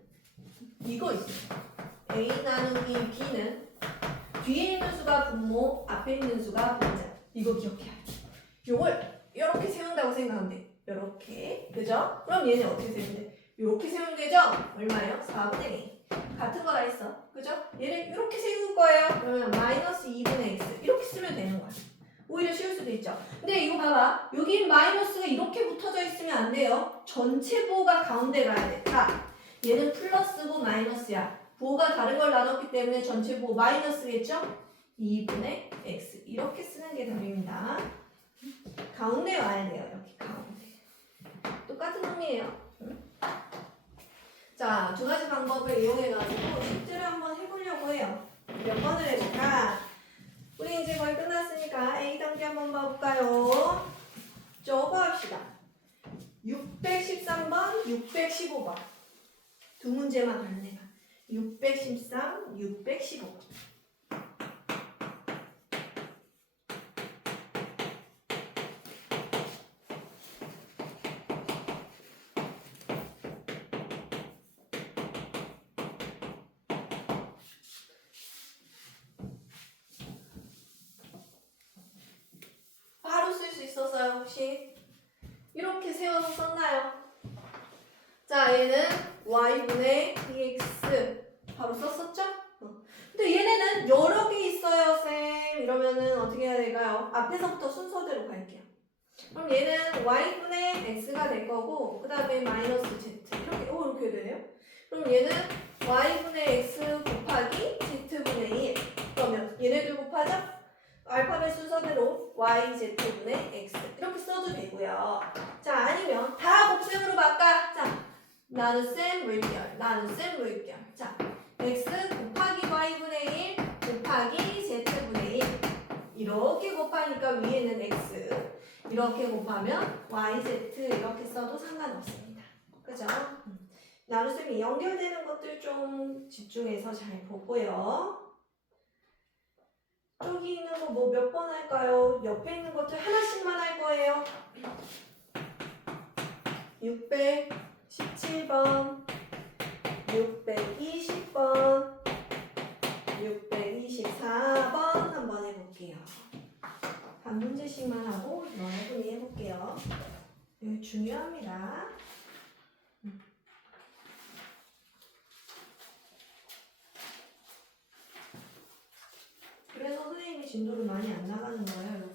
이거 있어요. a 나누기 b는 뒤에 있는 수가 분모, 앞에 있는 수가 분자. 이거 기억해야 돼. 요걸 이렇게 세운다고 생각하면 돼. 이렇게. 그죠? 그럼 얘는 어떻게 세우면 돼? 이렇게 세우면 되죠? 얼마예요? 4분의 1. 같은 거라 했어. 그죠? 얘를 이렇게 세울 거예요. 그러면 마이너스 2분의 x 이렇게 쓰면 되는 거야. 오히려 쉬울 수도 있죠. 근데 이거 봐봐. 여기 마이너스가 이렇게 붙어져 있으면 안 돼요. 전체 부호가 가운데 가야 돼. 자, 얘는 플러스고 마이너스야. 부호가 다른 걸 나눴기 때문에 전체 부호 마이너스겠죠? 2분의 x 이렇게 쓰는 게 답입니다. 가운데 와야 돼요. 이렇게 가운데. 똑같은 의미예요. 자, 두 가지 방법을 이용해가지고 실제로 한번 해보려고 해요. 몇 번을 해볼까? 우리 이제 거의 끝났으니까 A 단계 한번 봐볼까요? 저거 합시다. 613번, 615번. 두 문제만 하는 애가. 613, 615번. 바로 쓸 수 있었어요, 혹시? 이렇게 세워서 썼나요? 자, 얘는 y분의 dx 바로 썼었죠? 근데 얘네는 여러 개 있어요, 쌤. 이러면은 어떻게 해야 될까요? 앞에서부터 순서대로 갈게요. 그럼 얘는 y분의 x가 될 거고, 그 다음에 마이너스 z. 이렇게 되네요? 그럼 얘는 y분의 x 곱하기 z분의 1. 그러면 얘네들 곱하죠? 알파벳 순서대로 y, z분의 x. 이렇게 써도 되고요. 자, 아니면 다 곱셈으로 바꿔. 자, 나눗셈 물결, 나눗셈 물결. 자, x 곱하기 y분의 1 곱하기 z분의 1. 이렇게 곱하니까 위에는 x. 이렇게 곱하면 y, z 이렇게 써도 상관없습니다. 그죠? 나눗셈이 연결되는 것들 좀 집중해서 잘 보고요. 저기 있는 거 뭐 몇 번 할까요? 옆에 있는 것들 하나씩만 할 거예요. 617번, 620번, 624번 한번 해볼게요. 한 문제씩만 하고 여러분이 해볼게요. 이거 중요합니다. 그래서 선생님이 진도를 많이 안 나가는 거예요.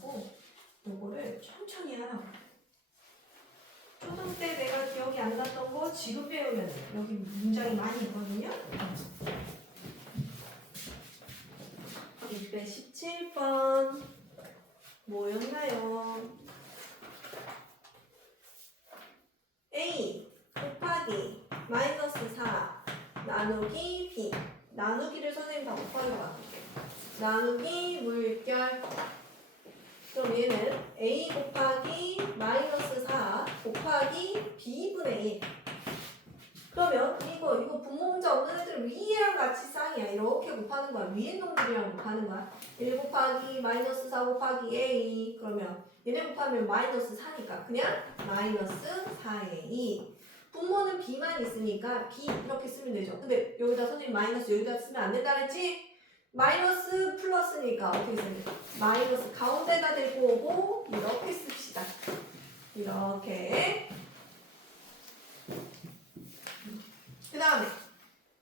요거를 천천히 하라고. 초등 때 내가 기억이 안 났던 거 지금 배우면 여기 문장이 많이 있거든요. 617번 뭐였나요? A 곱하기 마이너스 4 나누기 B. 나누기를 선생님 다 곱하기로 바꿀게요. 나누기 물결. 그럼 얘는 a 곱하기 마이너스 4 곱하기 b분의 1. 그러면 이거 분모 문자 없는 애들 위에랑 같이 쌍이야. 이렇게 곱하는 거야. 위에 놈들이랑 곱하는 거야. 1 곱하기 마이너스 4 곱하기 a. 그러면 얘네 곱하면 마이너스 4니까 그냥 마이너스 4a. 분모는 b만 있으니까 b 이렇게 쓰면 되죠. 근데 여기다 선생님 마이너스 여기다 쓰면 안 된다 그랬지? 마이너스 플러스니까 어떻게 씁니까? 마이너스 가운데다 대고 오고 이렇게 씁시다. 이렇게. 그 다음에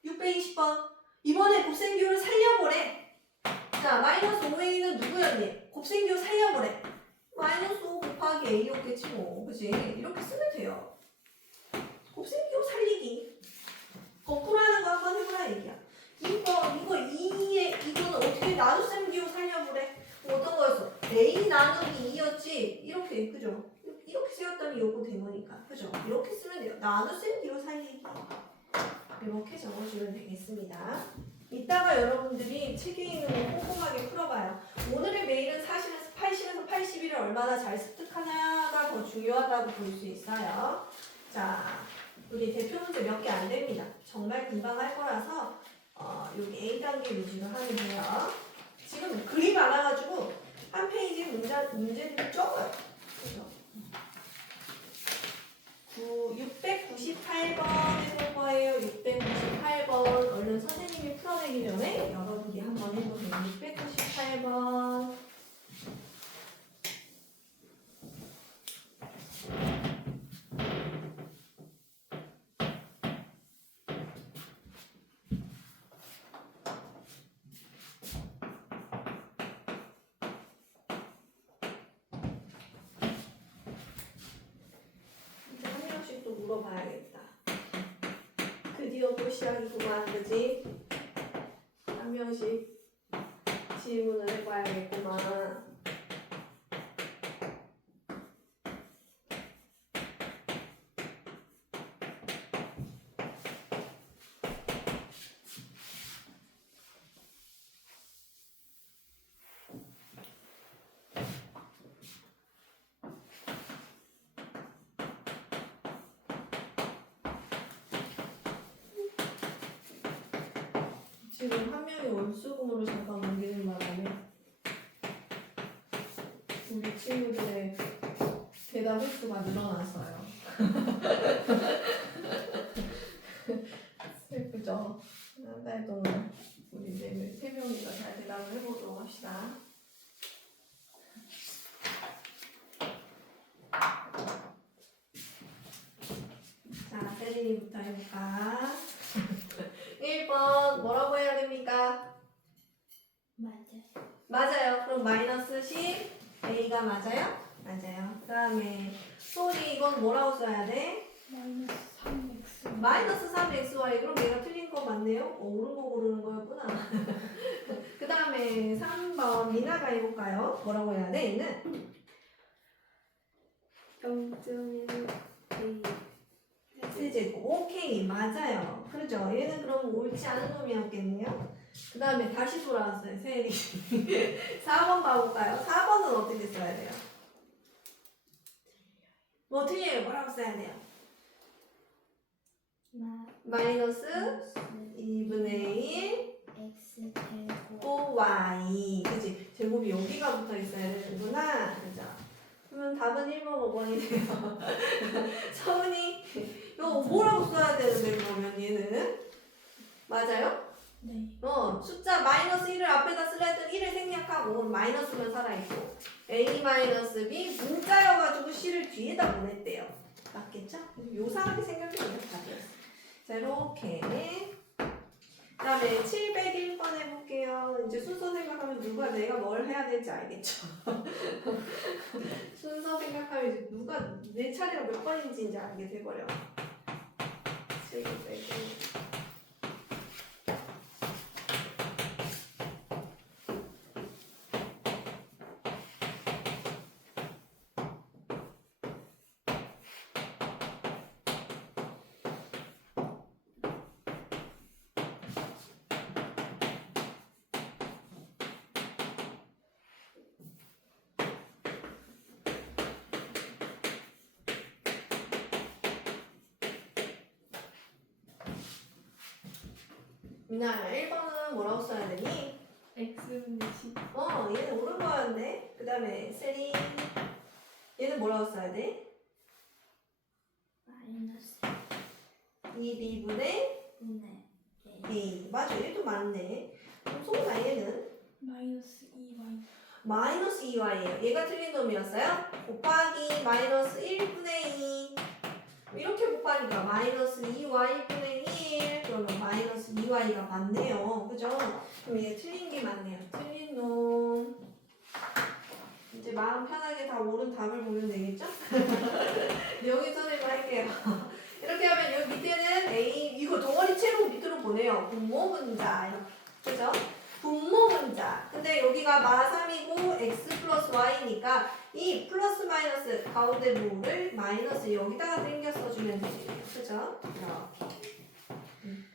620번. 이번에 곱셈기호를 살려보래. 자, 마이너스 5a는 누구였니? 곱셈기호 살려보래. 마이너스 5 곱하기 a였겠지 뭐. 그치? 이렇게 쓰면 돼요. 곱셈기호 살리기. 거꾸로 하는 거 한번 해보라 얘기야. 이거는 어떻게 나눗셈 기호 살려보래? 어떤 거였어? a 나누기 2였지? 이렇게, 그죠? 이렇게 세웠더니 요거 된 거니까. 그죠? 이렇게 쓰면 돼요. 나눗셈 기호 살리기. 이렇게 적어주면 되겠습니다. 이따가 여러분들이 책에 있는 거 꼼꼼하게 풀어봐요. 오늘의 메일은 80에서 81을 얼마나 잘 습득하냐가 더 중요하다고 볼 수 있어요. 자, 우리 대표 문제 몇 개 안 됩니다. 정말 금방 할 거라서 여기 A 단계 위주로 하면 돼요. 지금 그림 많아가지고 한 페이지 문제들이 적어요. 그죠? 698번 해볼 거예요. 698번. 얼른 선생님이 풀어내기 전에 여러분이 한번 해보세요. 698번. 두고 봐야겠다. 드디어 또 시작이구만, 그지? 한 명씩 질문을 해봐야겠구만. 지금 한 명이 월수금으로 잠깐 옮기는 바람에 우리 친구들의 대답 횟수가 늘어났어요. 슬프죠? 한 달 동안 우리 세 명이가 잘 대답을 해보도록 합시다. 자, 세린이부터 해볼까? 1번 뭐라고 해야 됩니까? 맞아요. 그럼 마이너스 10 A가 맞아요? 맞아요. 그 다음에 소리 이건 뭐라고 써야 돼? 마이너스 3xy. 그럼 얘가 틀린 거 맞네요? 옳은 거 고르는 거였구나. 그 다음에 3번 미나가 해볼까요? 뭐라고 해야 돼? 얘는 0.1 X제곱. 오케이 맞아요. 그렇죠. 얘는 그럼 옳지 않은 놈이었겠네요. 그 다음에 다시 돌아왔어요. 세리 4번 봐볼까요? 4번은 어떻게 써야 돼요? 뭐 틀려요? 뭐라고 써야 돼요? 마이너스 2분의 1 X제곱 y. 그치? 제곱이 여기가 붙어 있어야 되는구나. 그죠? 그러면 답은 1번, 5번이네요. 서은이 이거 뭐라고 써야 되는데 그러면 얘는? 맞아요? 네. 숫자 마이너스 1을 앞에다 쓰려 했더니 1을 생략하고 마이너스만 살아있고 a 마이너스 b 문자여가지고 c를 뒤에다 보냈대요. 맞겠죠? 요상하게 생각하면 답이었어. 자 이렇게 그 다음에 701번 해볼게요. 이제 순서 생각하면 누가 내가 뭘 해야 될지 알겠죠? 순서 생각하면 이제 누가 내 차례가 몇 번인지 이제 알게 돼버려. 701. 미나야 1번은 뭐라고 써야 되니? X분의 10 얘는 옳은 거였네. 그 다음에 세리 얘는 뭐라고 써야 돼? 마이너스 2b분의 분의 a. 맞아 얘도 맞네. 그럼 소나 얘는? 마이너스 2y 마이너스 2y예요. 얘가 틀린 놈이었어요? 곱하기 마이너스 1분의 2 이렇게 곱하니까 마이너스 2y분의 1 그러면 마이너스 2y가 맞네요. 그죠? 그럼 얘 틀린 게 맞네요. 틀린 놈. 이제 마음 편하게 다 옳은 답을 보면 되겠죠? 여기 선생님 할게요. 이렇게 하면 여기 밑에는 A 이거 덩어리 채로 밑으로 보내요. 분모 문자 이렇게. 그죠? 분모 문자. 근데 여기가 마3이고 x 플러스 y니까 이 플러스 마이너스 가운데 부를 마이너스 여기다가 당겨 써주면 되겠네요. 그죠? 이렇게.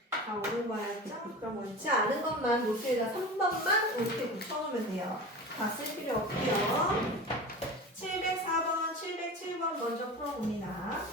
다 옳은 거였죠? 그럼 옳지 않은 것만 노트에다 3번만 이렇게 붙여놓으면 돼요. 다 쓸 필요 없고요. 704번, 707번 먼저 풀어봅니다.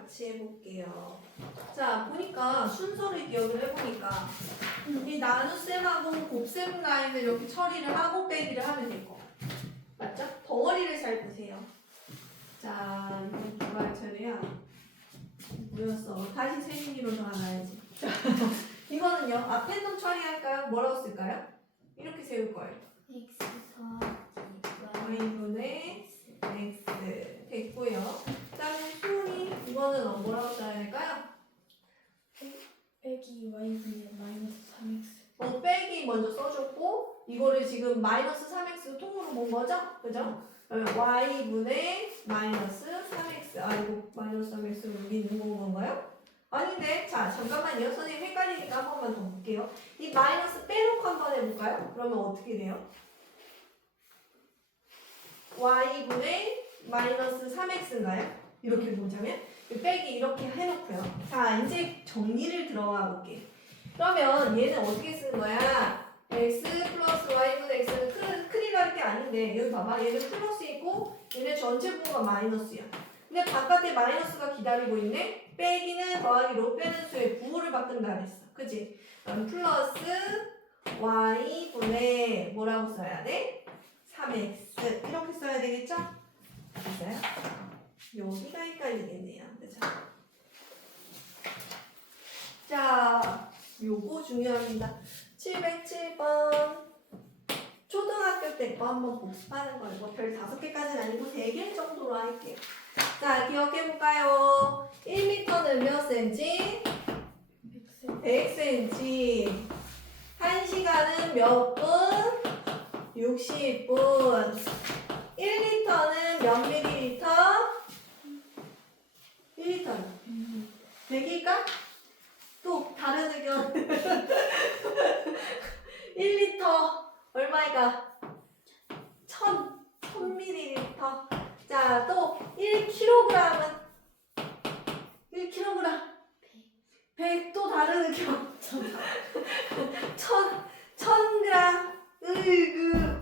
같이 해볼게요. 자, 보니까 순서를 기억을 해보니까 이 나눗셈하고 곱셈 라인을 이렇게 처리를 하고 빼기를 하면 될 거. 맞죠? 덩어리를 잘 보세요. 자, 이건 누가 할 차례야? 뭐였어? 다시 세민이로 정하나야지. 자, 이거는요. 앞에 놈 처리할까요? 뭐라고 쓸까요? 이렇게 세울 거예요. X 더하기 y분의 x 됐고요. 그 다음에 수이 이거는 뭐라고 써야 될까요? 빼기 Y분의 마이너스 3X. 빼기 먼저 써줬고 이거를 지금 마이너스 3x 통으로 본 거죠? 그죠? 그러면 y분의 마이너스 3x 이거 마이너스 3x 여기 있는 건가요? 아닌데 자 잠깐만요. 선생님 헷갈리니까 한 번만 더 볼게요. 이 마이너스 빼놓고 한번 해볼까요? 그러면 어떻게 돼요? y분의 마이너스 3x인가요? 이렇게 보자면 빼기 이렇게 해놓고요. 자 이제 정리를 들어가 볼게. 그러면 얘는 어떻게 쓰는 거야? x 플러스 y분의 x는 큰일 날 게 아닌데 여기 봐봐 얘는 플러스 있고 얘네 전체 부호가 마이너스야. 근데 바깥에 마이너스가 기다리고 있네? 빼기는 더하기로 빼는 수의 부호를 바꾼다 그랬어. 그치? 그럼 플러스 y분의 뭐라고 써야 돼? 3x 이렇게 써야 되겠죠? 됐어요? 여기가 헷갈리겠네요. 그죠? 자, 요거 중요합니다. 707번. 초등학교 때 거 한번 복습하는 거예요. 뭐별 5개까지는 아니고 3개 정도로 할게요. 자, 기억해볼까요? 1m는 몇 cm? 100cm. 1시간은 몇 분? 60분. 1리터는 몇 밀리리터? 1리터는 100일까? 또 다른 의견. 1리터 얼마일까? 1000ml. 자, 또 1kg은 1kg 100 또 다른 의견. 1000g. 으이그.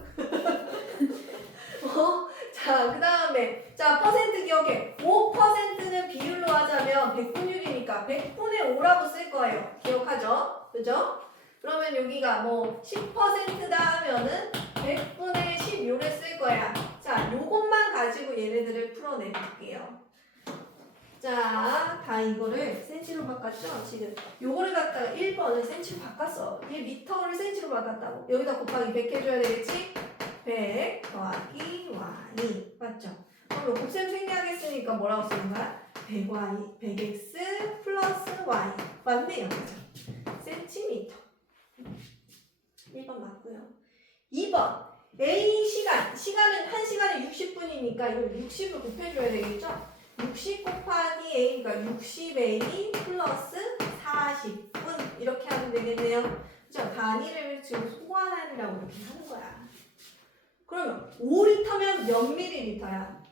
자, 그 다음에 자 퍼센트 기억해. 5%는 비율로 하자면 100분율이니까 100분의 5라고 쓸 거예요. 기억하죠? 그죠? 그러면 여기가 뭐 10%다 하면은 100분의 16을 쓸 거야. 자, 요것만 가지고 얘네들을 풀어내 볼게요. 자, 다 이거를 센치로 바꿨죠? 지금 요거를 갖다가 1번을 센치로 바꿨어. 얘 미터를 센치로 바꿨다고. 여기다 곱하기 100 해줘야 되겠지? 100 더하기 y 맞죠? 그럼 곱셈 생략했으니까 뭐라고 쓰는 거야? 100y, 100x 플러스 y 맞네요. 센티미터 1번 맞고요. 2번 A 시간은 1시간에 60분이니까 이걸 60을 곱해줘야 되겠죠? 60 곱하기 A 그러니까 60A 플러스 40분 이렇게 하면 되겠네요. 그죠? 단위를 지금 소환하느라고 이렇게 하는 거야. 그러면 5리터면 몇 밀리리터야?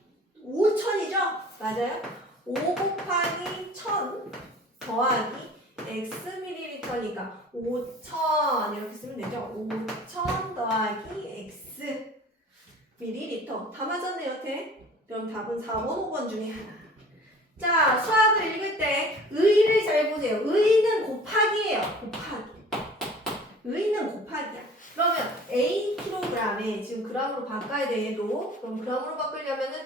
5,000이죠? 맞아요? 5 곱하기 1000 더하기 x 밀리리터니까 5,000 이렇게 쓰면 되죠? 5,000 더하기 x 밀리리터 다 맞았네요, 여태? 그럼 답은 4번, 5번 중에 하나. 자, 수학을 읽을 때 의를 잘 보세요. 의는 곱하기예요. 곱하기. 의는 곱하기야. 그러면 A kg에 지금 g으로 바꿔야 돼, 얘도. 그럼 g으로 바꾸려면은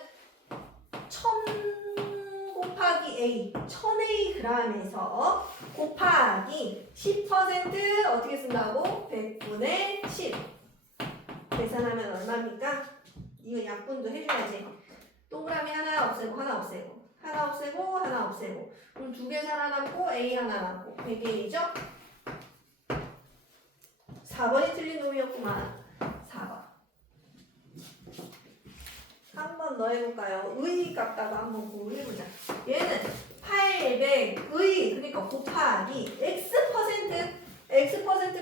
1000 곱하기 A, 1000A g에서 곱하기 10% 어떻게 쓴다고? 100분의 10. 계산하면 얼마입니까? 이거 약분도 해줘야지. 동그라미 하나 없애고 하나 없애고 하나 없애고 하나 없애고 그럼 2개 살아남고 A 하나 남고 100A죠? 4번이 틀린 놈이었구만. 4번. 한 번 더 해볼까요? 의 값다가 한번 구해보자. 얘는 800의 그러니까 곱하기 X%면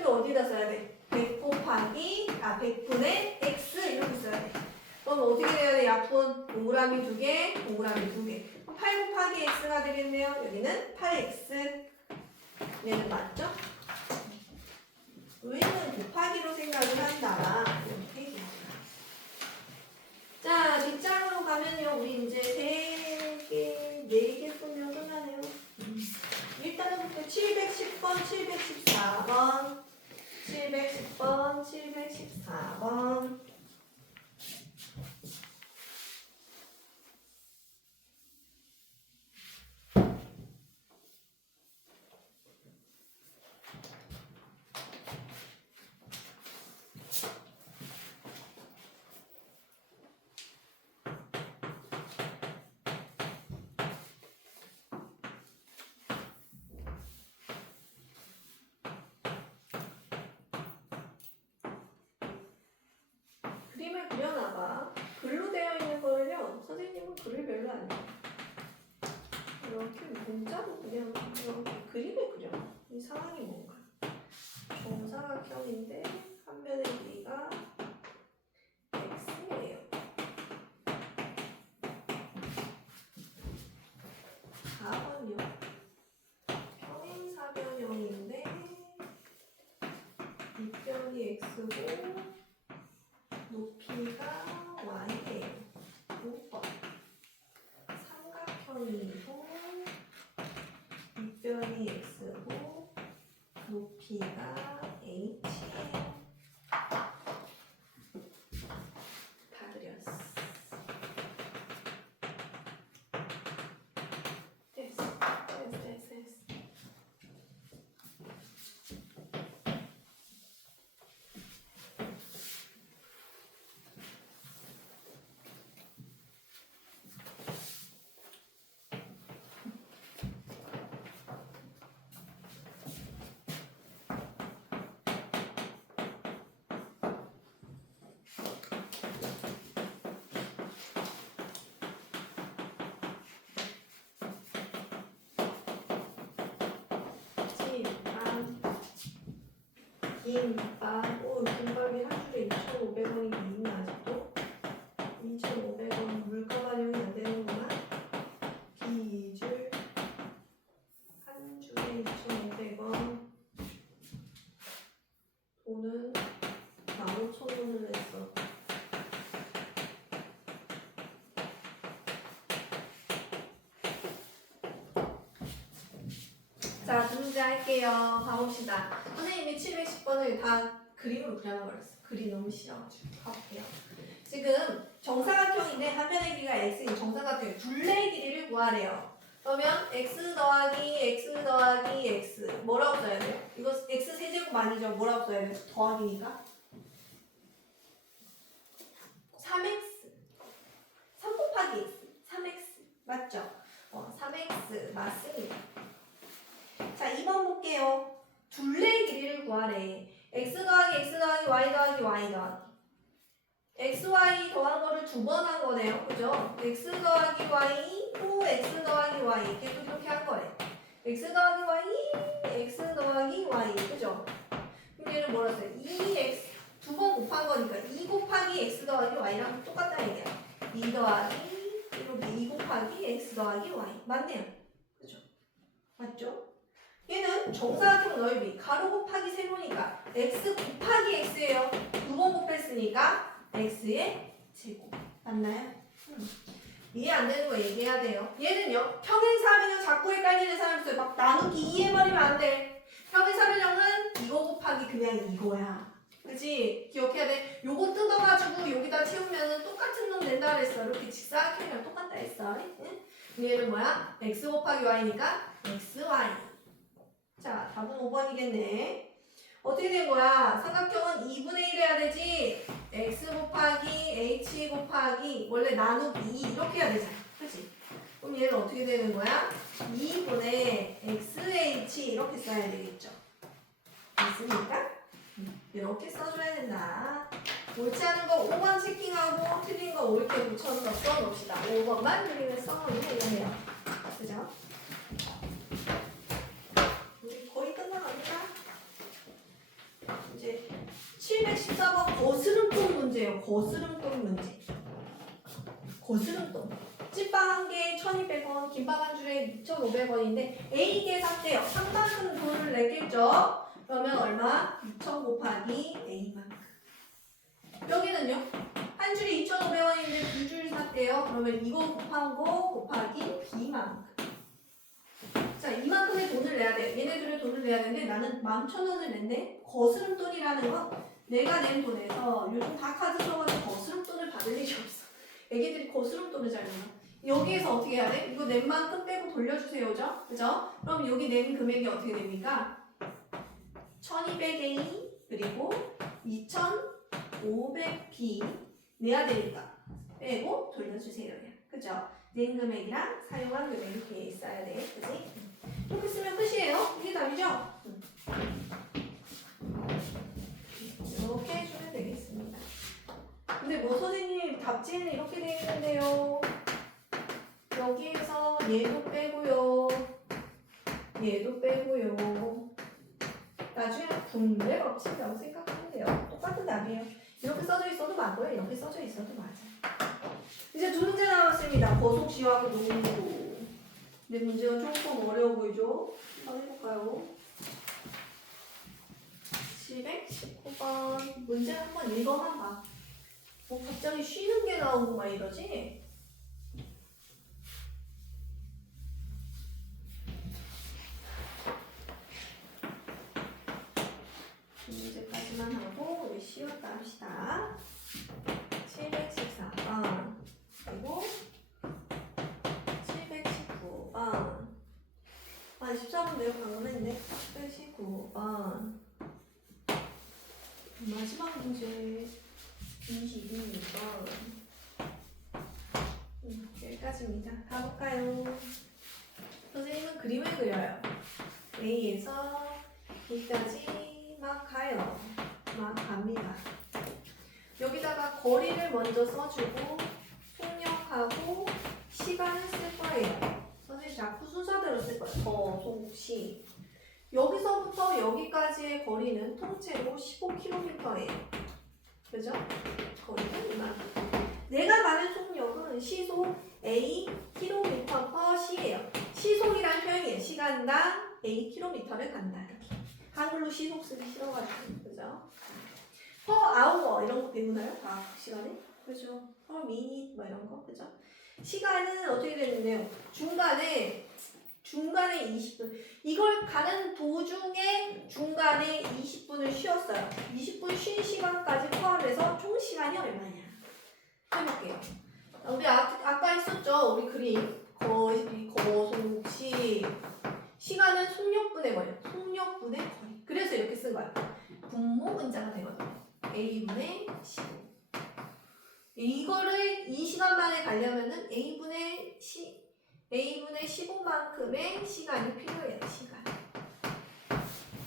어디다 써야 돼? 100 곱하기 100분의 X 이렇게 써야 돼. 그럼 어떻게 돼야 돼? 약분 동그라미 2개 동그라미 2개 8 곱하기 X가 되겠네요. 여기는 8X. 얘는 맞죠? 의는 곱하기로 생각을 한다. 이렇게 얘기합니다. 자, 뒷장으로 가면요. 우리 이제 3개, 4개 풀면 끝나 710번, 714번, 710번, 714번. 그림을 그려놔봐. 글로 되어 있는 거는요, 선생님은 글을 별로 안 해요. 이렇게 문자로 그냥 이렇게 그림을 그려. 이 상황이 뭔가. 정사각형인데 한 변의 길이가 x예요. 4번이요. 평행사변형인데 밑변이 x고 높이가 y예요. 5번. 삼각형이고 밑변이 x고 높이가 h예요. 다 그렸어. 됐어. 됐어. 김밥. 오, 김밥이 한 줄에 2,500원이 있나 아직도? 2,500원 물가 반영이 안 되는구나. 비줄 한 줄에 2,500원. 돈은 15,000원을 했어. 자, 두 문제 할게요. 가봅시다. 선생님이 710번을 다 그림으로 그려놔버렸어. 그림 너무 싫어가지고. 가볼게요. 지금 정사각형인데 한 변의 길이가 x인 정사각형의 둘레의 길이를 구하래요. 그러면 x 더하기 x 더하기 x 뭐라고 써야 돼요? 이거 x 세제곱 아니죠? 뭐라고 써야 돼요? 더하기니까 3x 3 곱하기 x 3x 맞죠? 3x 맞습니다. 자, 2번 볼게요. 둘레의 길이를 구하래. x 더하기 x 더하기 y 더하기 y 더하기 xy 더한 거를 두 번 한 거네요. 그죠? x 더하기 y 또 x 더하기 y 계속 이렇게 한 거예요. x 더하기 y x 더하기 y 그죠? 그럼 얘를 뭐라 써요? 2x 두 번 곱한 거니까 2 곱하기 x 더하기 y랑 똑같다 얘기야. 2 더하기 이렇게 2 곱하기 x 더하기 y 맞네요. 그죠? 맞죠? 얘는 정사각형 넓이 가로 곱하기 세모니까 x 곱하기 x예요. 두 번 곱했으니까 x의 제곱 맞나요? 이해 안 되는 거 얘기해야 돼요. 얘는요 평행사변형 자꾸 헷갈리는 사람 있어요. 막 나누기 2 해버리면 안 돼. 평행사변형은 이거 곱하기 그냥 이거야. 그치? 기억해야 돼. 요거 뜯어가지고 여기다 채우면 똑같은 놈 된다 그랬어. 이렇게 직사각형이랑 똑같다 했어. 응? 얘는 뭐야? x 곱하기 y니까 xy. 자, 답은 5번이겠네. 어떻게 된 거야? 삼각형은 2분의 1 해야 되지? x 곱하기 h 곱하기 원래 나누기 2 이렇게 해야 되잖아. 그치? 그럼 얘는 어떻게 되는 거야? 2분의 xh 이렇게 써야 되겠죠? 맞습니까? 이렇게 써줘야 된다. 옳지 않은 거 5번 체킹하고 틀린 거 옳게 붙여서 써놓읍시다. 5번만 그림을 써놓으면 되겠네요. 그죠? 거의 끝나갑니다. 이제 714번 거스름돈 문제예요. 거스름돈 문제. 거스름돈. 찐빵 한 개에 1,200원, 김밥 한 줄에 2,500원인데 A개 샀대요. 3만큼 돈을 내겠죠? 그러면 얼마? 2,000 곱하기 A만큼. 여기는요? 한 줄이 2,500원인데 두 줄 샀대요. 그러면 이거 곱한 거 곱하기 B만큼. 자, 이만큼의 돈을 내야 돼요. 얘네들의 돈을 그래야 되는데 나는 11,000원을 냈네. 거스름돈이라는 거 내가 낸 돈에서 요즘 다 카드 써가지고 거스름돈을 받을 일이 없어. 애기들이 거스름돈을 잘 내나. 여기에서 어떻게 해야 돼? 이거 낸 만큼 빼고 돌려주세요. 그죠? 그럼 여기 낸 금액이 어떻게 됩니까? 1200A 그리고 2500B 내야 되니까 빼고 돌려주세요. 그죠? 낸 금액이랑 사용한 금액이 이렇게 있어야 돼. 그지? 이렇게 쓰면 끝이에요. 이게 답이죠? 이렇게 해주면 되겠습니다. 근데 뭐 선생님 답지에는 이렇게 되어 있는데요. 여기에서 얘도 빼고요. 얘도 빼고요. 나중에 분배 법칙이라고 생각하면 돼요. 똑같은 답이에요. 이렇게 써져 있어도 맞고요. 이렇게 써져 있어도 맞아요. 이제 두 문제 남았습니다. 거속시와 농도. 근데 문제가 조금 어려워 보이죠? 한번 해볼까요? 719번 문제 한번 읽어만 봐. 뭐 갑자기 쉬는 게 나오고 막 이러지? 문제까지만 하고 우리 쉬었다 합시다. 714번 그리고 719번 14번 내가 방금 했는데 719번 마지막 문제 22번 여기까지입니다. 가볼까요? 선생님은 그림을 그려요. A에서 B까지 막 가요. 막 갑니다. 여기다가 거리를 먼저 써주고 속력하고 시간을 쓸 거예요. 선생님 자꾸 순서대로 쓸 거예요. 거속시. 여기서부터 여기까지의 거리는 통째로 15km예요. 그죠? 거리는 이만큼. 내가 가는 속력은 시속 A km/c예요. 시속이란 표현이에요. 시간당 A km를 간다. 이렇게. 한글로 시속 쓰기 싫어가지고. 그죠? per hour 이런 거 배우나요? 과학 시간에? 그죠? per minute 뭐 이런 거. 그죠? 시간은 어떻게 되는데요? 중간에 20분. 이걸 가는 도중에 중간에 20분을 쉬었어요. 20분 쉰 시간까지 포함해서 총 시간이 얼마냐? 해볼게요. 우리 아까 했었죠? 우리 그림. 거속시. 시간은 속력분의 거리. 속력분의 거리. 그래서 이렇게 쓴 거야. 분모 문자가 되거든요. A분의 15. 이거를 이 시간 만에 가려면은 A분의 15만큼의 시간이 필요해요. 시간.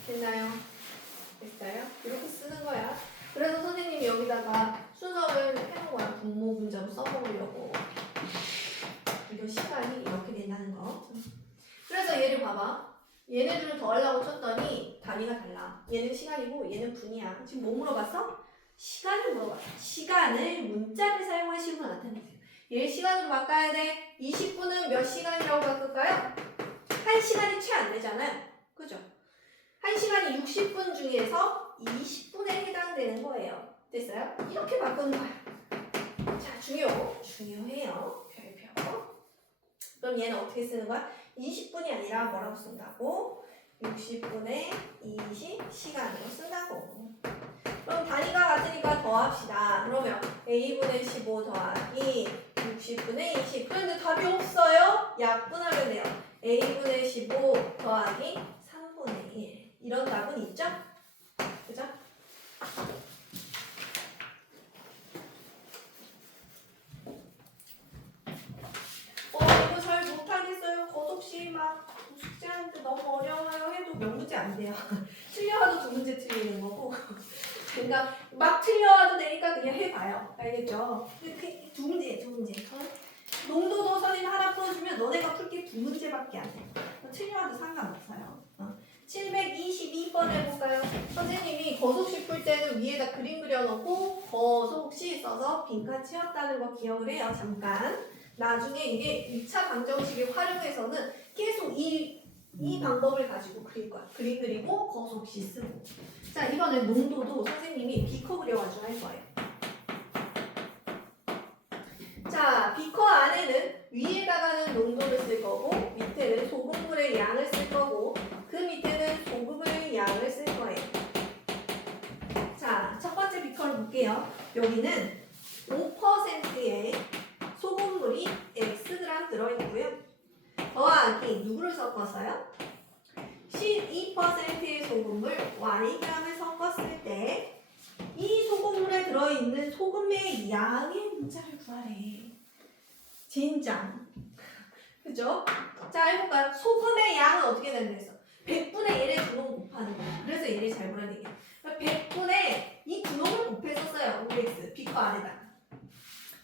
됐나요? 됐어요? 이렇게 쓰는 거야. 그래서 선생님이 여기다가 순서를 해놓은 거야. 분모 문자로 써보려고. 이거 시간이 이렇게 된다는 거. 그래서 얘를 봐봐. 얘네들을 더하려고 쳤더니 단위가 달라. 얘는 시간이고 얘는 분이야. 지금 뭐 물어봤어? 시간을 물어봤어. 시간을 문자를 사용한 식으로 나타내세요. 얘 시간으로 바꿔야 돼. 20분은 몇 시간이라고 바꿀까요? 1시간이 채 안 되잖아요. 그죠? 1시간이 60분 중에서 20분에 해당되는 거예요. 됐어요? 이렇게 바꾸는 거야. 자, 중요해요. 별표. 그럼 얘는 어떻게 쓰는 거야? 20분이 아니라 뭐라고 쓴다고? 60분에 20시간으로 쓴다고. 그럼 단위가 같으니까 더합시다. 그러면 A분의 15 더하기 60분의 20. 그런데 답이 없어요? 약분하면 돼요. A분의 15 더하기 3분의 1. 이런 답은 있죠? 그죠? 이거 잘 못하겠어요. 거속시 막 숙제하는데 너무 어려워요 해도 몇 문제 안 돼요. 틀려와도 2문제 틀리는 거고. 그러니까 막 틀려와도 되니까 그냥 해봐요. 알겠죠? 이렇게 2문제. 농도도 선생님 하나 풀어주면 너네가 풀 게 2문제밖에 안 돼. 틀려와도 상관없어요. 722번 해볼까요? 선생님이 거속시 풀 때는 위에다 그림 그려놓고 거속시 써서 빈칸 채웠다는 거 기억을 해요. 잠깐. 나중에 이게 2차 방정식을 활용해서는 계속 이 방법을 가지고 그릴 거야. 그림 그리고 거속시 쓰고. 자, 이번에 농도도 선생님이 비커 그려가지고 할 거예요. 자, 비커 안에는 위에다가는 농도를 쓸 거고 밑에는 소금물의 양을 쓸 거고 그 밑에는 소금을 볼게요. 여기는 5%의 소금물이 Xg 들어있고요. 더하기 누구를 섞었어요? 12%의 소금물 Yg을 섞었을 때 이 소금물에 들어있는 소금의 양의 문자를 구하래. 진짜. 그죠? 자, 해볼까요? 소금의 양은 어떻게 되는 거였어? 100분의 1의 분홍 곱하는 거야. 그래서 얘를 잘 보라는 얘기야. 100분의 이 분홍을 곱했었어요. 5x. B거 안에다.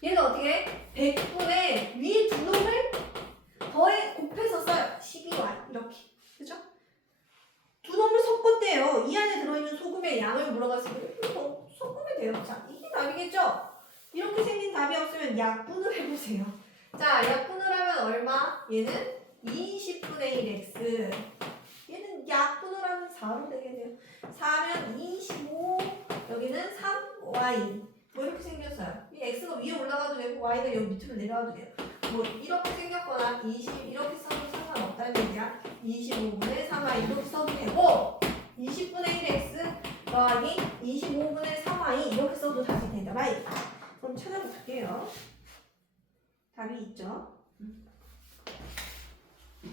얘는 어떻게 해? 100분의 위 분홍을 더해 곱했었어요. 12y. 이렇게. 그죠? 두 놈을 섞었대요. 이 안에 들어있는 소금의 양을 물어봤을 때 이거 섞으면 돼요. 자, 이게 답이겠죠? 이렇게 생긴 답이 없으면 약분을 해보세요. 자, 약분을 하면 얼마? 얘는 20분의 1x. 얘는 약분을 하면 4로 되게 돼요. 4면 25, 여기는 3y. 뭐 이렇게 생겼어요. 이 x가 위에 올라가도 되고 y가 여기 밑으로 내려가도 돼요. 뭐 이렇게 생겼거나 20 이렇게 써도 상관없다는 얘기야. 25분의 3y 이렇게 써도 되고 20분의 1x 더하기 25분의 3y 이렇게 써도 답이 되더라. 그럼 찾아볼게요. 답이 있죠?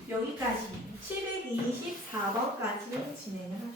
여기까지 724번까지 진행을 합시다.